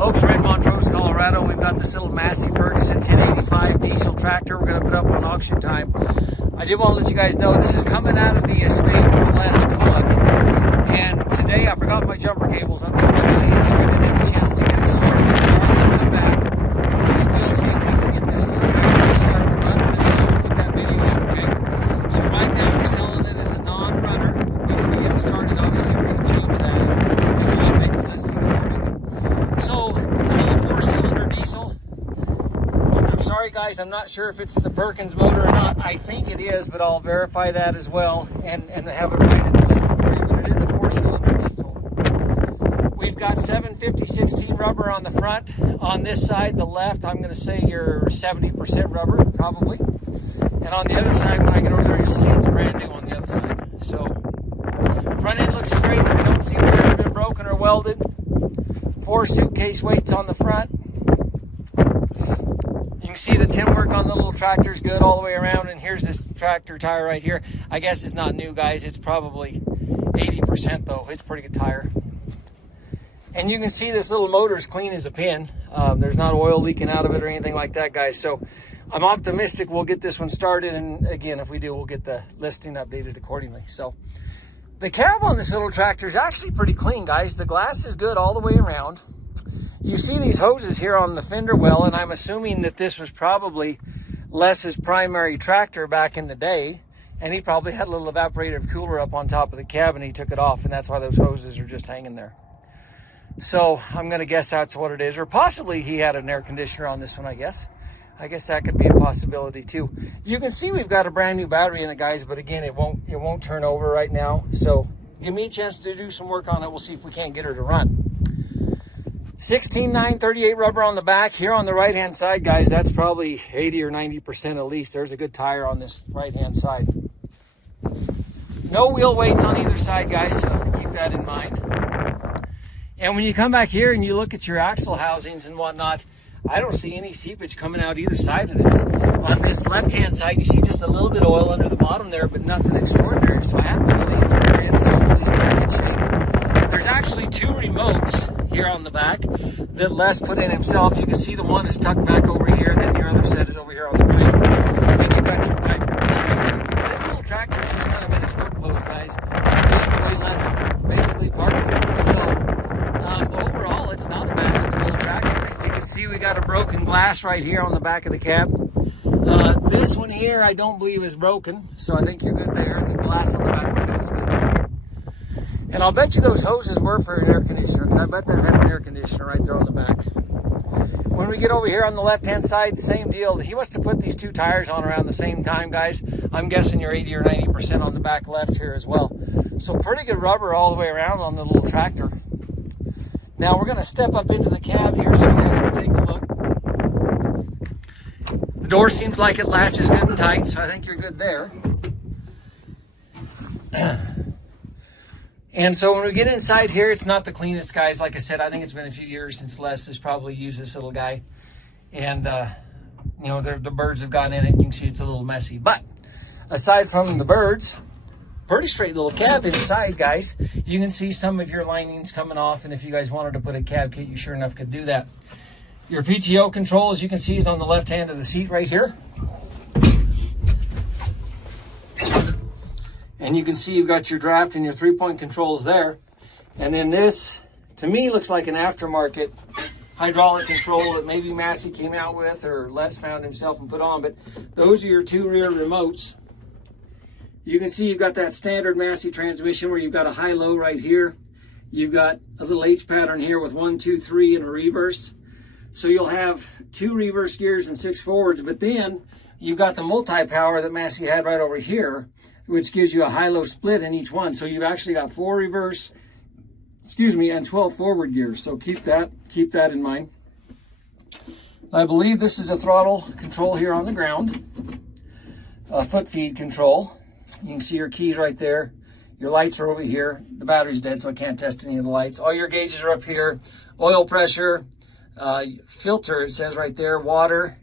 Folks, we're in Montrose, Colorado. We've got this little MASSEY FERGUSON 1085 diesel tractor we're going to put up on auction time. I did want to let you guys know this is coming out of the estate from Les Cook. And today I forgot my jumper cables, unfortunately, so I didn't have a chance to get it started. I'll come back and we'll see if we can get this little tractor to start running and so we'll put that video in, okay? So right now we're selling it as a non-runner, but when we get it started, obviously we're going to change that and we'll make the listing accordingly. So it's a little 4-cylinder diesel. I'm sorry guys, I'm not sure if it's the Perkins motor or not. I think it is, but I'll verify that as well and have it right in the listing for you. But it is a 4-cylinder diesel. We've got 750/16 rubber on the front. On this side, the left, I'm going to say you're 70% rubber, probably. And on the other side, when I get over there, you'll see it's brand new on the other side. So front end looks straight. We don't see where it's been broken or welded. 4 suitcase weights on the front. You can see the tin work on the little tractor is good all the way around. And here's this tractor tire right here. I guess it's not new, guys. It's probably 80% though. It's a pretty good tire. And you can see this little motor is clean as a pin. There's not oil leaking out of it or anything like that, guys. So I'm optimistic we'll get this one started. And again, if we do, we'll get the listing updated accordingly. So the cab on this little tractor is actually pretty clean, guys. The glass is good all the way around. You see these hoses here on the fender well, and I'm assuming that this was probably Les's primary tractor back in the day, and he probably had a little evaporative cooler up on top of the cab, and he took it off, and that's why those hoses are just hanging there. So I'm going to guess that's what it is, or possibly he had an air conditioner on this one, I guess. I guess that could be a possibility too. You can see we've got a brand new battery in it, guys, but again, it won't turn over right now. So give me a chance to do some work on it. We'll see if we can't get her to run. 16.938 rubber on the back. Here on the right-hand side, guys, that's probably 80 or 90% at least. There's a good tire on this right-hand side. No wheel weights on either side, guys, so keep that in mind. And when you come back here and you look at your axle housings and whatnot, I don't see any seepage coming out either side of this. On this left-hand side, you see just a little bit of oil under the bottom there, but nothing extraordinary. So I have to believe the rear end is hopefully in pretty good shape. There's actually 2 remotes here on the back that Les put in himself. You can see the one is tucked back over here, and then your other set is over here on the right. And you've got your pipe here. This little tractor is just kind of in its work clothes, guys. Just the way Les basically parked it. So overall, it's not a bad looking little tractor. You can see we got a broken glass right here on the back of the cab. This one here I don't believe is broken, so I think you're good there. The glass on the back of it is good. And I'll bet you those hoses were for an air conditioner, because I bet that had an air conditioner right there on the back. When we get over here on the left-hand side, same deal. He must have put these 2 tires on around the same time, guys. I'm guessing you're 80 or 90% on the back left here as well. So pretty good rubber all the way around on the little tractor. Now we're going to step up into the cab here so you guys can take a look. The door seems like it latches good and tight, so I think you're good there. And so when we get inside here, it's not the cleanest, guys. Like I said, I think it's been a few years since Les has probably used this little guy. And, you know, the birds have gone in it. You can see it's a little messy. But aside from the birds, pretty straight little cab inside, guys. You can see some of your linings coming off, and if you guys wanted to put a cab kit, you sure enough could do that. Your PTO control, as you can see, is on the left hand of the seat right here. And you can see you've got your draft and your 3-point controls there. And then this, to me, looks like an aftermarket hydraulic control that maybe Massey came out with or Les found himself and put on. But those are your 2 rear remotes. You can see you've got that standard Massey transmission where you've got a high-low right here. You've got a little H pattern here with 1, 2, 3 and a reverse. So you'll have 2 reverse gears and 6 forwards, but then you've got the multi-power that Massey had right over here, which gives you a high-low split in each one. So you've actually got 4 reverse, and 12 forward gears. So keep that in mind. I believe this is a throttle control here on the ground, a foot feed control. You can see your keys right there. Your lights are over here. The battery's dead, so I can't test any of the lights. All your gauges are up here. Oil pressure, filter, it says right there, water,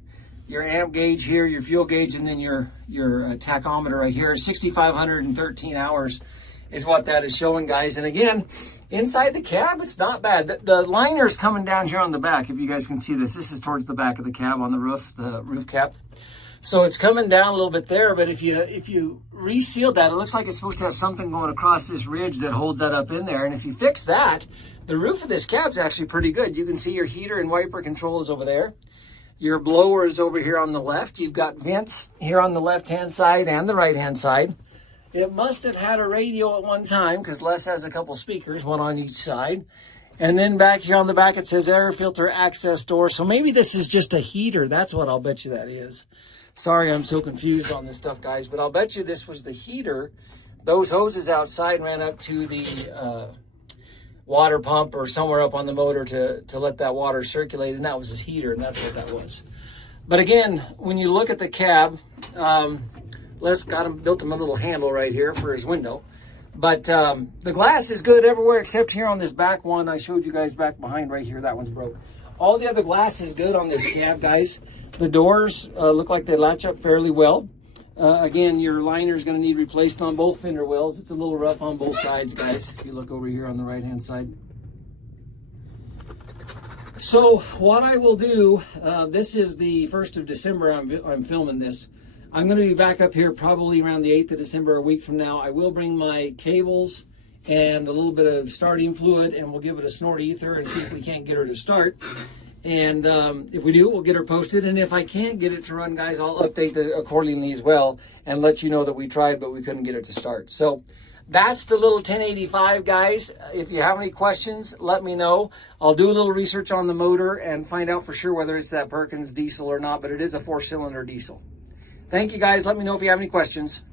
your amp gauge here, your fuel gauge, and then your tachometer right here. 6,513 hours is what that is showing, guys. And again, Inside the cab, it's not bad. The liner's coming down here on the back. If you guys can see this, this is towards the back of the cab on the roof cap. So it's coming down a little bit there, but if you resealed that, it looks like it's supposed to have something going across this ridge that holds that up in there. And if you fix that, the roof of this cab is actually pretty good. You can see your heater and wiper control is over there. Your blower is over here on the left. You've got vents here on the left-hand side and the right-hand side. It must have had a radio at one time because Les has a couple speakers, one on each side. And then back here on the back, it says air filter access door. So maybe this is just a heater. That's what I'll bet you that is. Sorry, I'm so confused on this stuff, guys, but I'll bet you this was the heater. Those hoses outside ran up to the water pump or somewhere up on the motor to let that water circulate, and that was his heater, and that's what that was. But again, when you look at the cab, Les built him a little handle right here for his window. But the glass is good everywhere except here on this back one. I showed you guys back behind right here. That one's broke. All the other glass is good on this cab, guys. The doors look like they latch up fairly well. Again, your liner is going to need replaced on both fender wells. It's a little rough on both sides, guys, if you look over here on the right-hand side. So what I will do, this is the 1st of December I'm filming this. I'm going to be back up here probably around the 8th of December, a week from now. I will bring my cables and a little bit of starting fluid, and we'll give it a snort ether and see if we can't get her to start. And if we do, we'll get her posted. And if I can't get it to run, guys, I'll update it accordingly as well and let you know that we tried, but we couldn't get it to start. So that's the little 1085, guys. If you have any questions, let me know. I'll do a little research on the motor and find out for sure whether it's that Perkins diesel or not, but it is a 4-cylinder diesel. Thank you, guys. Let me know if you have any questions.